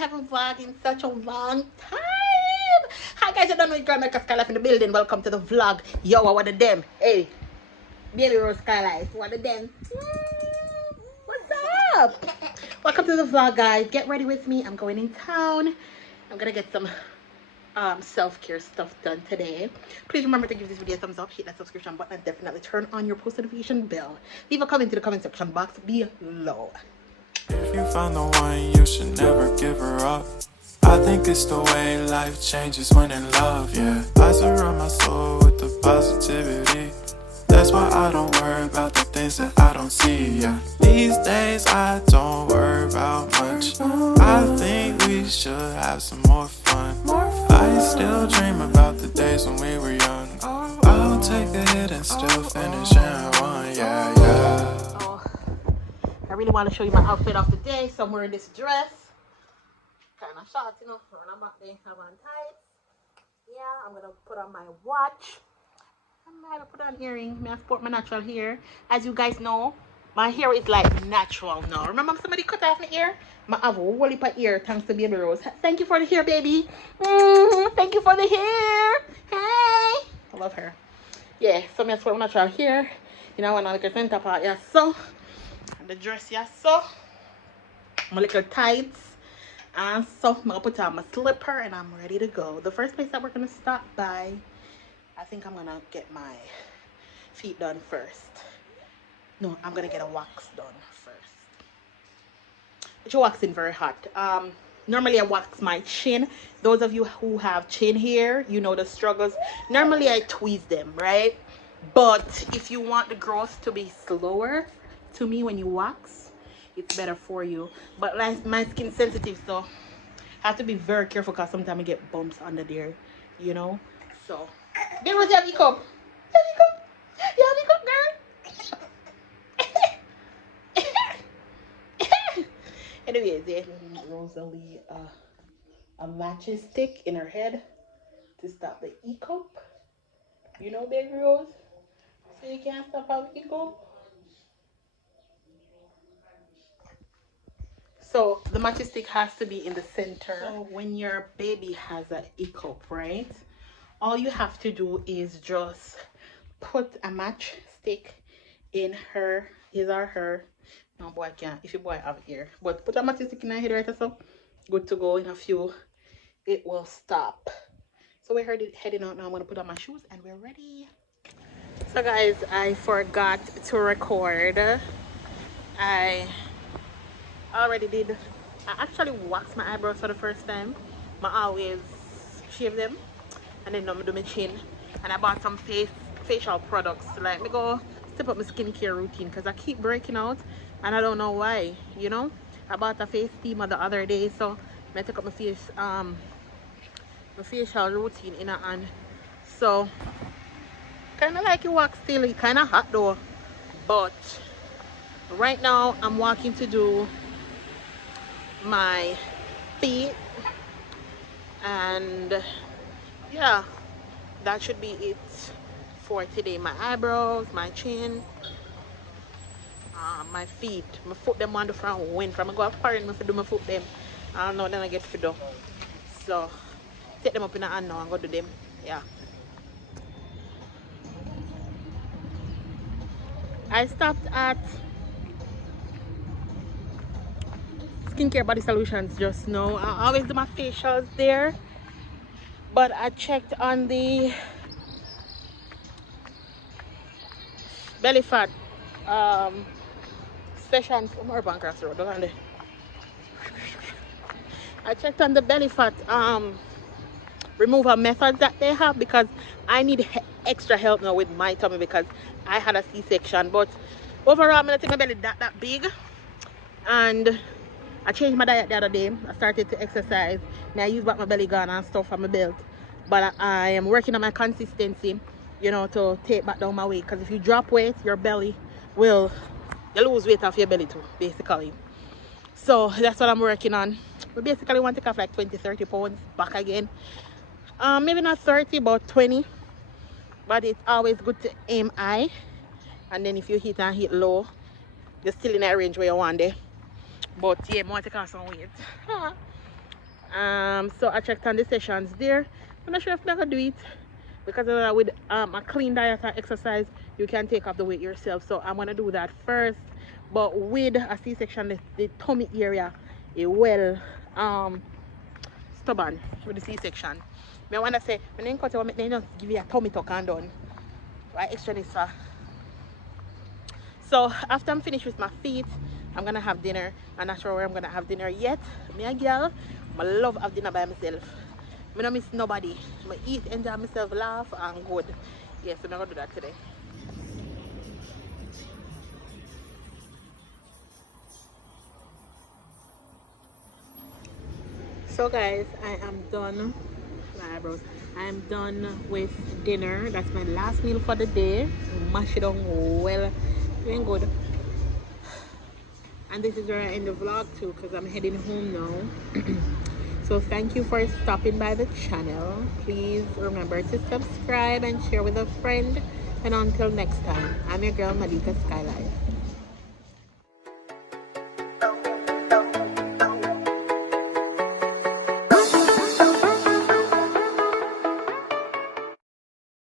haven't vlogged in such a long time. Hi guys, I don't know your girl MelicaSkylife in the building. Welcome to the vlog. Yo, what are them? Hey, baby rose Skylife. What are them? What's up? Welcome to the vlog, guys. Get ready with me. I'm going in town. I'm gonna get some self-care stuff done today. Please remember to give this video a thumbs up, hit that subscription button, and definitely turn on your post notification bell. Leave a comment in the comment section box below. If you found the one, you should never give her up. I think it's the way life changes when in love, yeah. I surround my soul with the positivity. That's why I don't worry about the things that I don't see, yeah. These days I don't worry about much. I think we should have some more fun. I still dream about the days when we were young. I'll take a hit and still finish in one, yeah, yeah. I really want to show you my outfit of the day. So I'm wearing this dress. Kind of short, you know. Run back there, have on tights. Yeah, I'm going to put on my watch. I'm going to put on earrings. I sport my natural hair. As you guys know, my hair is like natural now. Remember somebody cut off my ear? I have a whole heap of ear thanks to Baby Rose. Thank you for the hair, baby. Thank you for the hair. Hey. I love her. Yeah, so I sport my natural hair. You know, when I like a center part, yeah, so. The dress, yeah, so my little tights, and so I'm gonna put on my slipper and I'm ready to go. The first place that we're gonna stop by, I think I'm gonna get my feet done first. No, I'm gonna get a wax done first. Which waxing very hot. Normally I wax my chin. Those of you who have chin hair, you know the struggles. Normally I tweeze them, right? But if you want the growth to be slower, to me, when you wax, it's better for you. But like my skin sensitive, so I have to be very careful because sometimes I get bumps under there, you know. So there was your cup. You have girl. Anyways, yeah, Rosalie a matches stick in her head to stop the e-cup. You know, Baby Rose, so you can't stop our e-cup. So the matchstick stick has to be in the center. So when your baby has an e-cup, right, all you have to do is just put a matchstick in his or her. No, boy can't. If your boy have ear, but put a matchstick in her head, right? So good to go. In a few, it will stop. So we're heading out now. I'm gonna put on my shoes and we're ready. So guys, I forgot to record. I already did. I actually waxed my eyebrows for the first time. I always shave them and then I'm do my chin. And I bought some facial products to like me go step up my skincare routine because I keep breaking out and I don't know why, you know. I bought a face steamer the other day, so I took up my facial routine in and so kind of like it wax still. It's kind of hot though, but right now I'm walking to do my feet, and yeah, that should be it for today. My eyebrows, my chin, my feet, my foot them on the front wind from I go up parent me to do my foot them. I don't know, then I get to do, so take them up in the hand now and go do them. Yeah, I stopped at Skincare Body Solutions just now. I always do my facials there, but I checked on the belly fat session from Urban Cross Road. I checked on the belly fat removal methods that they have because I need extra help now with my tummy because I had a C-section. But overall, I'm gonna take my belly that big, and I changed my diet the other day. I started to exercise. Now I use back my belly gun and stuff on my belt. But I am working on my consistency, you know, to take back down my weight. Because if you drop weight, your belly will, you lose weight off your belly too, basically. So that's what I'm working on. We basically want to take off like 20-30 pounds back again. Maybe not 30, but 20. But it's always good to aim high. And then if you hit and hit low, you're still in that range where you want there. But yeah, I want to take off some weight. So I checked on the sessions there. I'm not sure if I can do it because with a clean diet and exercise, you can take off the weight yourself. So I'm gonna do that first. But with a C-section, the tummy area is well stubborn with the C-section. I wanna say when they cut it, they just give you a tummy tuck and done. Right, extra this. So after I'm finished with my feet, I'm gonna have dinner. I'm not sure where I'm gonna have dinner yet. Me a girl, I love have dinner by myself. I don't miss nobody. I eat, enjoy myself, laugh, and good. Yes, I'm gonna do that today. So guys, I am done. My eyebrows. I am done with dinner. That's my last meal for the day. Mash it on well, doing good. And this is where I end the vlog too, because I'm heading home now. So thank you for stopping by the channel. Please remember to subscribe and share with a friend. And until next time, I'm your girl, MelicaSkylife.